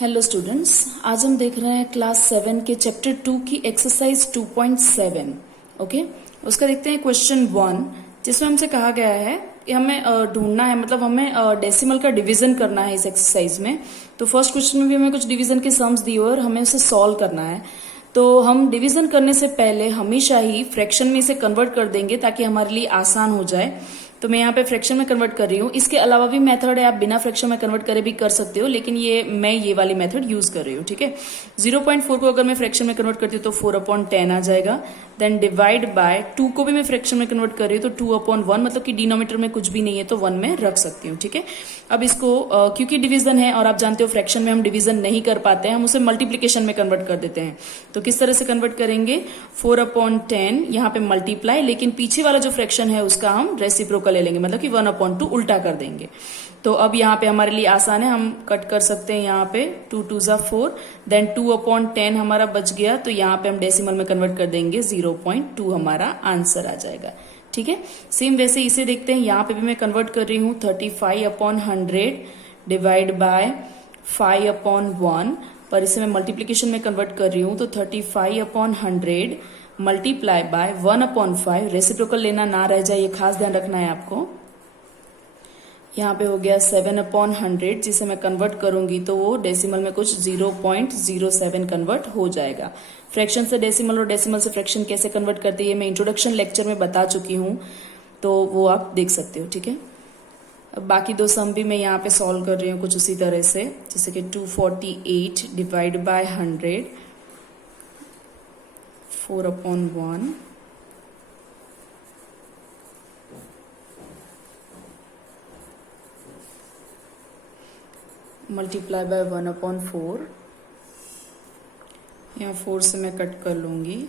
Hello students, आज हम देख रहे हैं क्लास 7 के चैप्टर 2 की एक्सरसाइज 2.7। ओके, उसका देखते हैं क्वेश्चन 1, जिसमें हमसे कहा गया है कि हमें ढूंढना है, मतलब हमें डेसिमल का डिवीजन करना है इस एक्सरसाइज में। तो फर्स्ट क्वेश्चन में भी हमें कुछ डिवीजन के सम्स दिए हुए और हमें उसे सॉल्व करना है। तो हम डिवीजन करने से पहले हमेशा ही फ्रैक्शन में इसे कन्वर्ट कर देंगे ताकि हमारे लिए आसान हो जाए। तो मैं यहाँ पे फ्रैक्शन में कन्वर्ट कर रही हूँ। इसके अलावा भी मेथड है, आप बिना फ्रैक्शन में कन्वर्ट करे भी कर सकते हो, लेकिन मैं ये वाली मेथड यूज कर रही हूँ। ठीक है, 0.4 को अगर मैं फ्रैक्शन में कन्वर्ट करती हूँ तो 4/10 आ जाएगा। देन डिवाइड बाय 2 को भी मैं फ्रैक्शन में कन्वर्ट कर रही हूँ तो 2/1, मतलब कि डिनोमिनेटर में कुछ भी नहीं है तो 1 में रख सकती हूँ। ठीक है, अब इसको क्योंकि डिवीजन है और आप जानते हो फ्रैक्शन में हम डिवीजन नहीं कर पाते हैं, हम उसे मल्टीप्लीकेशन में कन्वर्ट कर देते हैं। तो किस तरह से कन्वर्ट करेंगे, 4/10 यहाँ पे मल्टीप्लाई, लेकिन पीछे वाला जो फ्रैक्शन है उसका हम रेसिप्रोकल ले लेंगे, मतलब कि 1/2 उल्टा कर देंगे। तो अब यहाँ पे हमारे लिए आसान है, हम कट कर सकते हैं यहाँ पे 2 2 जा 4, देन 2/10 हमारा बच गया, तो यहाँ पे हम डेसिमल में कन्वर्ट कर देंगे 0.2, हमारा आंसर आ जाएगा। ठीक है, सेम वैसे इसे देखते हैं, यहाँ पे भी मैं कन्वर्ट कर रही हूँ 35/100 डिवाइड बाय 5/1, पर इसे मैं मल्टीप्लीकेशन में कन्वर्ट कर रही हूँ तो 35/100 मल्टीप्लाई बाय 1/5, रेसिप्रोकल लेना ना रह जाए, ये खास ध्यान रखना है आपको। यहाँ पे हो गया 7/100, जिसे मैं कन्वर्ट करूंगी तो वो डेसिमल में कुछ 0.07 कन्वर्ट हो जाएगा। फ्रैक्शन से डेसिमल और डेसिमल से फ्रैक्शन कैसे कन्वर्ट करते हैं ये मैं इंट्रोडक्शन लेक्चर में बता चुकी हूँ, तो वो आप देख सकते हो। ठीक है, अब बाकी दो सम भी मैं यहाँ पे सॉल्व कर रही हूँ कुछ उसी तरह से, जैसे कि 248 डिवाइड बाय 100, 4/1, मल्टीप्लाई बाय 1/4, यहाँ 4 से मैं कट कर लूंगी,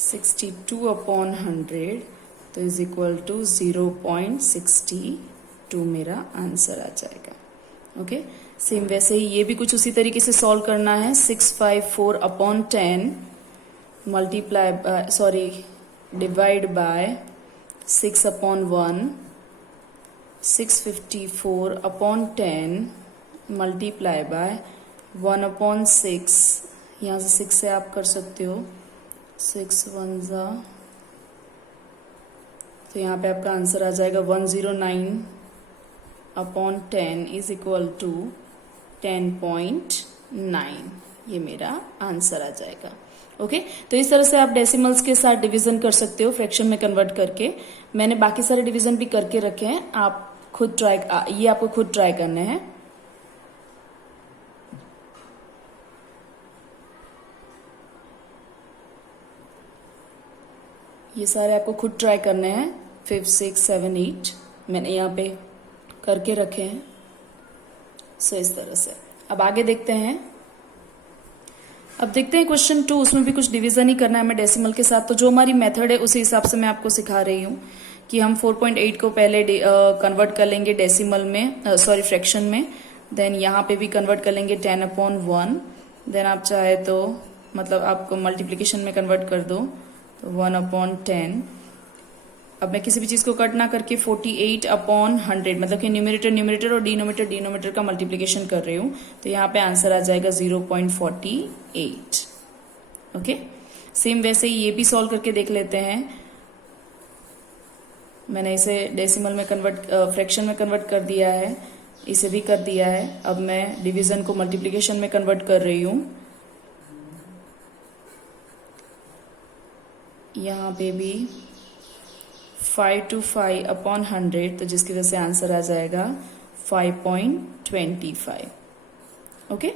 62/100, तो इज इक्वल टू 0.62 मेरा आंसर आ जाएगा। ओके, सेम वैसे ही ये भी कुछ उसी तरीके से सॉल्व करना है। 654/10 multiply divide by 6/1, 654/10 multiply by 1/6, यहाँ से 6 से आप कर सकते हो, 6 1 जा, तो यहाँ पे आपका आंसर आ जाएगा 109/10 इज इक्वल टू 10.9, ये मेरा आंसर आ जाएगा। ओके, तो इस तरह से आप डेसिमल्स के साथ डिवीजन कर सकते हो फ्रैक्शन में कन्वर्ट करके। मैंने बाकी सारे डिवीजन भी करके रखे हैं, आप खुद ये आपको खुद ट्राई करने हैं। ये सारे आपको खुद ट्राई करने हैं, 5 6 7 8 मैंने यहाँ पे करके रखे हैं। सो इस तरह से अब आगे देखते हैं। अब देखते हैं क्वेश्चन 2, उसमें भी कुछ डिवीजन ही करना है हमें डेसिमल के साथ। तो जो हमारी मेथड है उसी हिसाब से मैं आपको सिखा रही हूँ कि हम 4.8 को पहले कन्वर्ट कर लेंगे डेसिमल में, फ्रैक्शन में, देन यहाँ पे भी कन्वर्ट कर लेंगे 10/1, देन आप चाहे तो मतलब आपको मल्टीप्लीकेशन में कन्वर्ट कर दो तो 1/10। अब मैं किसी भी चीज को कट ना करके 48/100, मतलब कि न्यूमरेटर और डिनोमिनेटर का मल्टीप्लीकेशन कर रही हूँ, तो यहाँ पे आंसर आ जाएगा 0.48। ओके, सेम वैसे ही ये भी सॉल्व करके देख लेते हैं। मैंने इसे डेसिमल में फ्रैक्शन में कन्वर्ट कर दिया है, इसे भी कर दिया है। अब मैं डिवीजन को मल्टीप्लीकेशन में कन्वर्ट कर रही हूँ, यहाँ पे भी 5 to 5/100, तो जिसकी वजह से आंसर आ जाएगा 5.25। ओके,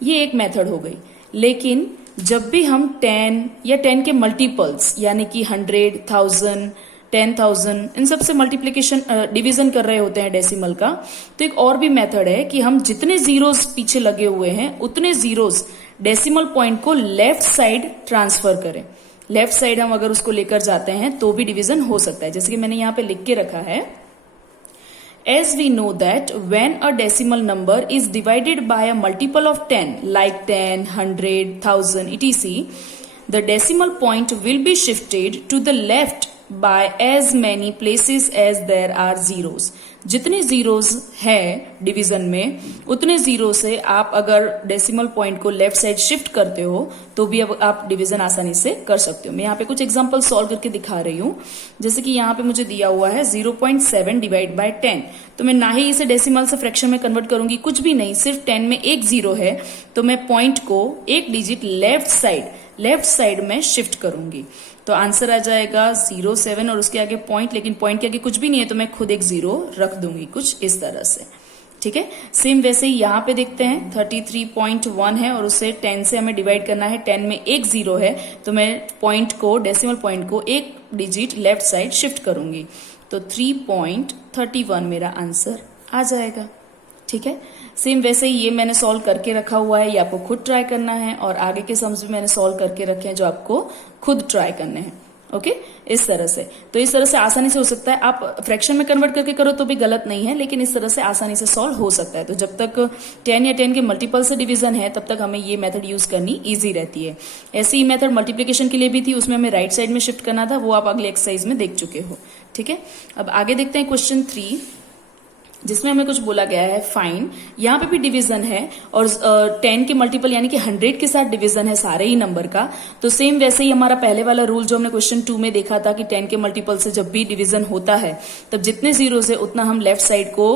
ये एक मेथड हो गई। लेकिन जब भी हम 10 या 10 के मल्टीपल्स, यानी कि 100, 1000, 10,000, इन सब से मल्टीप्लीकेशन डिवीजन कर रहे होते हैं डेसिमल का, तो एक और भी मेथड है कि हम जितने जीरोस पीछे लगे हुए हैं उतने जीरोस डेसिमल पॉइंट को लेफ्ट साइड ट्रांसफर करें। लेफ्ट साइड हम अगर उसको लेकर जाते हैं तो भी डिवीजन हो सकता है, जैसे कि मैंने यहाँ पे लिख के रखा है, as we know that when a decimal number is divided by a multiple of 10 like 10, 100, 1000 etc, the decimal point will be shifted to the left by as many places as there are zeros. जितने zeros है division में उतने zero से आप अगर decimal point को left side shift करते हो तो भी अब आप डिवीजन आसानी से कर सकते हो। मैं यहाँ पे कुछ एग्जांपल सॉल्व करके दिखा रही हूँ। जैसे कि यहाँ पे मुझे दिया हुआ है 0.7 डिवाइड बाय 10, तो मैं ना ही इसे डेसिमल से फ्रैक्शन में कन्वर्ट करूंगी, कुछ भी नहीं, सिर्फ 10 में एक जीरो है तो मैं पॉइंट को एक डिजिट लेफ्ट साइड में शिफ्ट करूंगी। तो आंसर आ जाएगा 0.7 और उसके आगे पॉइंट, लेकिन पॉइंट के आगे कुछ भी नहीं है तो मैं खुद एक जीरो रख दूंगी, कुछ इस तरह से। ठीक है, सेम वैसे ही यहाँ पे देखते हैं 33.1 है और उसे 10 से हमें डिवाइड करना है, 10 में एक जीरो है तो मैं पॉइंट को, डेसिमल पॉइंट को एक डिजिट लेफ्ट साइड शिफ्ट करूंगी, तो 3.31 मेरा आंसर आ जाएगा। ठीक है, सेम वैसे ही ये मैंने सॉल्व करके रखा हुआ है, ये आपको खुद ट्राई करना है, और आगे के सम्स भी मैंने सॉल्व करके रखे हैं जो आपको खुद ट्राई करने हैं। ओके, इस तरह से, तो इस तरह से आसानी से हो सकता है। आप फ्रैक्शन में कन्वर्ट करके करो तो भी गलत नहीं है, लेकिन इस तरह से आसानी से सॉल्व हो सकता है। तो जब तक 10 या 10 के मल्टीपल से डिवीजन है तब तक हमें ये मेथड यूज करनी इजी रहती है। ऐसी ही मेथड मल्टीप्लीकेशन के लिए भी थी, उसमें हमें राइट साइड में शिफ्ट करना था, वो आप अगले एक्सरसाइज में देख चुके हो। ठीक है, अब आगे देखते हैं क्वेश्चन 3, जिसमें हमें कुछ बोला गया है फाइन। यहाँ पे भी डिवीजन है और 10 के मल्टीपल यानी कि 100 के साथ डिवीजन है सारे ही नंबर का। तो सेम वैसे ही हमारा पहले वाला रूल जो हमने क्वेश्चन 2 में देखा था कि 10 के मल्टीपल से जब भी डिवीजन होता है तब जितने जीरो है उतना हम लेफ्ट साइड को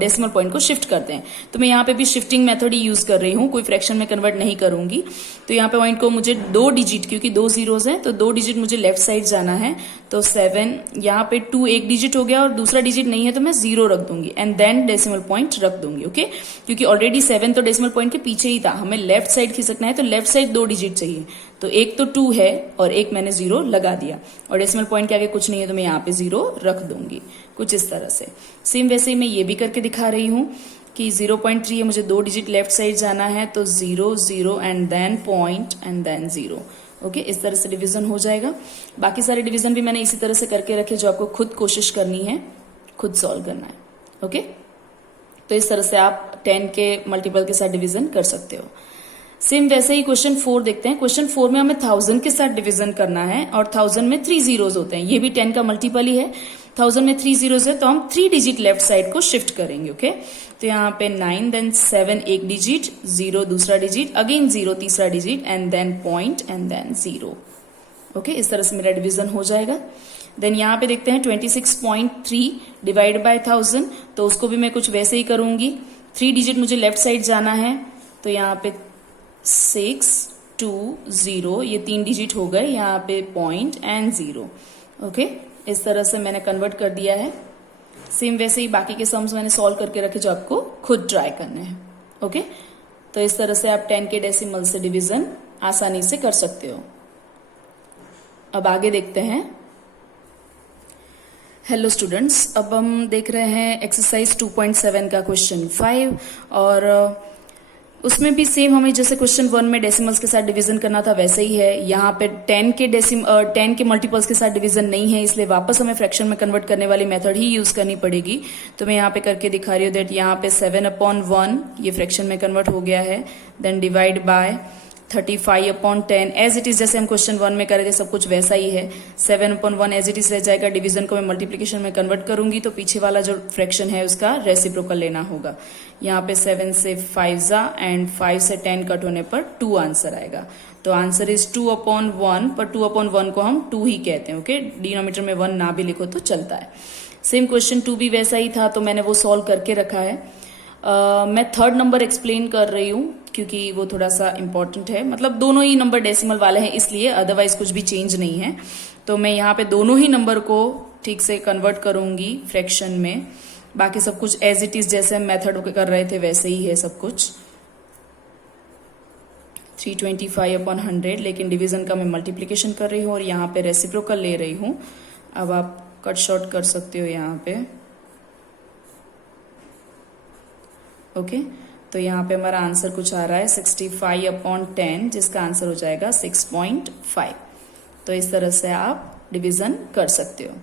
डेसिमल पॉइंट को शिफ्ट करते हैं। तो मैं यहाँ पे भी शिफ्टिंग मेथड ही यूज कर रही हूँ, कोई फ्रैक्शन में कन्वर्ट नहीं करूंगी। तो यहाँ पे पॉइंट को मुझे 2 डिजिट, क्योंकि 2 जीरोज है तो 2 डिजिट मुझे लेफ्ट साइड जाना है। तो 7, यहाँ पे 2 एक डिजिट हो गया और दूसरा डिजिट नहीं है तो मैं 0 रख दूंगी एंड देन डेसिमल पॉइंट रख दूंगी। ओके, क्योंकि ऑलरेडी 7 तो डेसिमल पॉइंट के पीछे ही था, हमें लेफ्ट साइड खिसकना है तो लेफ्ट साइड 2 डिजिट चाहिए। तो एक तो 2 है और एक मैंने 0 लगा दिया, और डेसिमल पॉइंट के आगे कुछ नहीं है तो मैं यहाँ पे 0 रख दूंगी, कुछ इस तरह से। सेम वैसे ही मैं ये भी करके दिखा रही हूँ कि 0.3 है, मुझे 2 डिजिट लेफ्ट साइड जाना है तो 0 0 and then point and then 0। Okay, इस तरह से डिवीजन हो जाएगा। बाकी सारे डिवीजन भी मैंने इसी तरह से करके रखे जो आपको खुद कोशिश करनी है, खुद सॉल्व करना है। ओके, तो इस तरह से आप 10 के मल्टीपल के साथ डिवीजन कर सकते हो। सेम वैसे ही क्वेश्चन 4 देखते हैं। क्वेश्चन 4 में हमें 1000 के साथ डिवीजन करना है और 1000 में 3 जीरोज होते हैं, ये भी 10 का मल्टीपल ही है। 1000 में 3 जीरोज है तो हम 3 डिजिट लेफ्ट साइड को शिफ्ट करेंगे। ओके, तो यहाँ पे 9 देन 7 एक डिजिट, 0 दूसरा डिजिट, अगेन 0 तीसरा digit and then point and then 0। Okay, इस तरह से मेरा डिवीजन हो जाएगा। देन यहाँ पे देखते हैं 26.3 डिवाइड बाय 1000, तो उसको भी मैं कुछ वैसे ही करूंगी। 3 डिजिट मुझे लेफ्ट साइड जाना है तो यहाँ पे 6 2 0, ये 3 डिजिट हो गए, यहाँ पे पॉइंट एंड 0। ओके, इस तरह से मैंने कन्वर्ट कर दिया है। सेम वैसे ही बाकी के सम्स मैंने सॉल्व करके रखे जो आपको खुद ट्राई करने हैं। ओके, तो इस तरह से आप 10 के डेसिमल से डिवीजन आसानी से कर सकते हो। अब आगे देखते हैं। हेलो स्टूडेंट्स, अब हम देख रहे हैं एक्सरसाइज 2.7 का क्वेश्चन 5, और उसमें भी सेम हमें जैसे क्वेश्चन 1 में डेसिमल्स के साथ डिवीजन करना था वैसे ही है। यहाँ पे 10 के मल्टीपल्स के साथ डिवीजन नहीं है, इसलिए वापस हमें फ्रैक्शन में कन्वर्ट करने वाली मेथड ही यूज करनी पड़ेगी। तो मैं यहाँ पे करके दिखा रही हूँ दैट यहाँ पे 7/1 ये फ्रैक्शन में कन्वर्ट हो गया है, then divide by 35/10 as it is, जैसे हम क्वेश्चन 1 में कर रहे थे सब कुछ वैसा ही है। 7/1 एज इट इज रह जाएगा, डिवीजन को मैं मल्टीप्लीकेशन में कन्वर्ट करूंगी तो पीछे वाला जो फ्रैक्शन है उसका रेसिप्रोकल लेना होगा। यहाँ पे 7 से 5 जा एंड 5 से 10 कट होने पर 2 आंसर आएगा। तो आंसर इज 2/1, पर 2/1 को हम 2 ही कहते हैं। ओके, डिनोमीटर में 1 ना भी लिखो तो चलता है। सेम क्वेश्चन 2 भी वैसा ही था तो मैंने वो सॉल्व करके रखा है। मैं थर्ड नंबर एक्सप्लेन कर रही हूँ क्योंकि वो थोड़ा सा इंपॉर्टेंट है, मतलब दोनों ही नंबर डेसिमल वाले हैं इसलिए, अदरवाइज कुछ भी चेंज नहीं है। तो मैं यहाँ पे दोनों ही नंबर को ठीक से कन्वर्ट करूंगी फ्रैक्शन में। बाकी सब कुछ एज इट इज जैसे हम मेथड कर रहे थे वैसे ही है सब कुछ। 325/100, लेकिन डिवीजन का मैं मल्टीप्लीकेशन कर रही हूँ और यहाँ पे रेसिप्रोकल ले रही हूँ। अब आप कट शॉर्ट कर सकते हो यहाँ पे। ओके, तो यहाँ पे हमारा आंसर कुछ आ रहा है 65/10, जिसका आंसर हो जाएगा 6.5। तो इस तरह से आप डिवीजन कर सकते हो।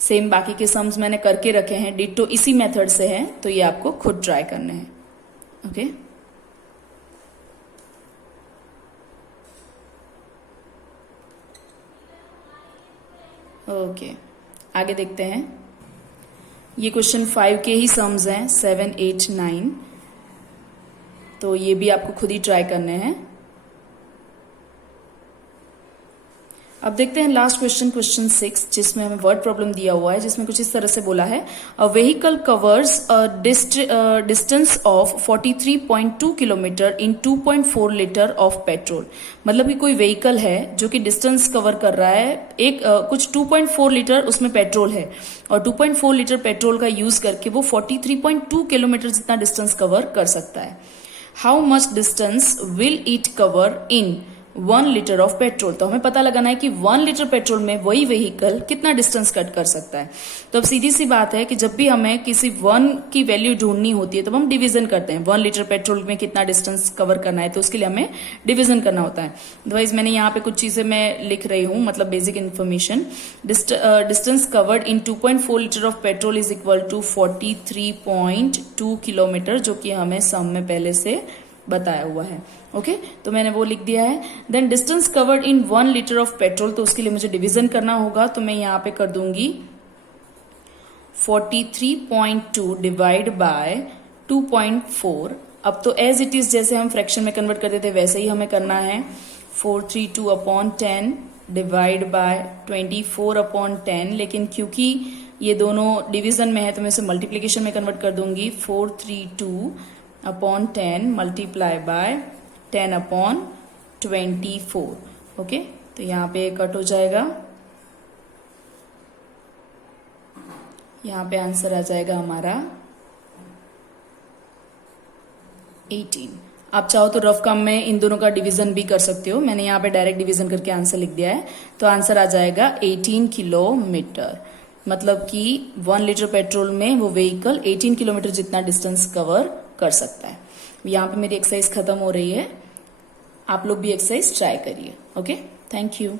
सेम बाकी के सम्स मैंने करके रखे हैं, डिटो इसी मेथड से है, तो ये आपको खुद ट्राई करने हैं। ओके, ओके, आगे देखते हैं। ये क्वेश्चन 5 के ही सम्स हैं, 7, 8, 9, तो ये भी आपको खुद ही ट्राई करने हैं। अब देखते हैं लास्ट क्वेश्चन, क्वेश्चन 6, जिसमें हमें वर्ड प्रॉब्लम दिया हुआ है, जिसमें कुछ इस तरह से बोला है, a vehicle covers a distance of 43.2 kilometre in 2.4 litre of petrol. मतलब कि कोई व्हीकल है जो कि डिस्टेंस कवर कर रहा है, कुछ 2.4 लीटर उसमें पेट्रोल है, और 2.4 लीटर पेट्रोल का यूज करके वो 43.2 किलोमीटर जितना डिस्टेंस कवर कर सकता है। How much distance will it cover in 1 litre of petrol. तो हमें पता लगाना है कि 1 लीटर पेट्रोल में वही व्हीकल कितना डिस्टेंस कट कर सकता है। तो अब सीधी सी बात है कि जब भी हमें किसी 1 की वैल्यू ढूंढनी होती है तो हम डिवीजन करते हैं। 1 लीटर पेट्रोल में कितना डिस्टेंस कवर करना है, तो उसके लिए हमें डिवीजन करना होता है। अदरवाइज मैंने यहाँ पे कुछ चीजें मैं लिख रही हूँ, मतलब basic information. Distance covered in 2.4 litre of petrol is equal to 43.2 kilometre, जो कि हमें सम में पहले से बताया हुआ है। ओके, तो मैंने वो लिख दिया है। Then distance covered in 1 litre of petrol, तो उसके लिए मुझे डिवीजन करना होगा, तो मैं यहाँ पे कर दूंगी 43.2 डिवाइड बाय 2.4। अब तो एज इट इज जैसे हम फ्रैक्शन में कन्वर्ट करते थे वैसे ही हमें करना है। 432 अपॉन 10 डिवाइड बाय 24 अपॉन 10, लेकिन क्योंकि ये दोनों डिवीजन में है तो मैं इसे मल्टीप्लीकेशन में कन्वर्ट कर दूंगी। 432 upon 10 multiply by 10 upon 24। Okay, तो यहाँ पे कट हो जाएगा, यहाँ पे आंसर आ जाएगा हमारा 18। आप चाहो तो रफ काम में इन दोनों का डिवीजन भी कर सकते हो, मैंने यहाँ पे डायरेक्ट डिवीजन करके आंसर लिख दिया है। तो आंसर आ जाएगा 18 किलोमीटर। मतलब कि 1 लीटर पेट्रोल में वो व्हीकल 18 किलोमीटर जितना डिस्टेंस कवर कर सकता है। यहाँ पे मेरी एक्सरसाइज खत्म हो रही है, आप लोग भी एक्सरसाइज ट्राई करिए। Okay, thank you.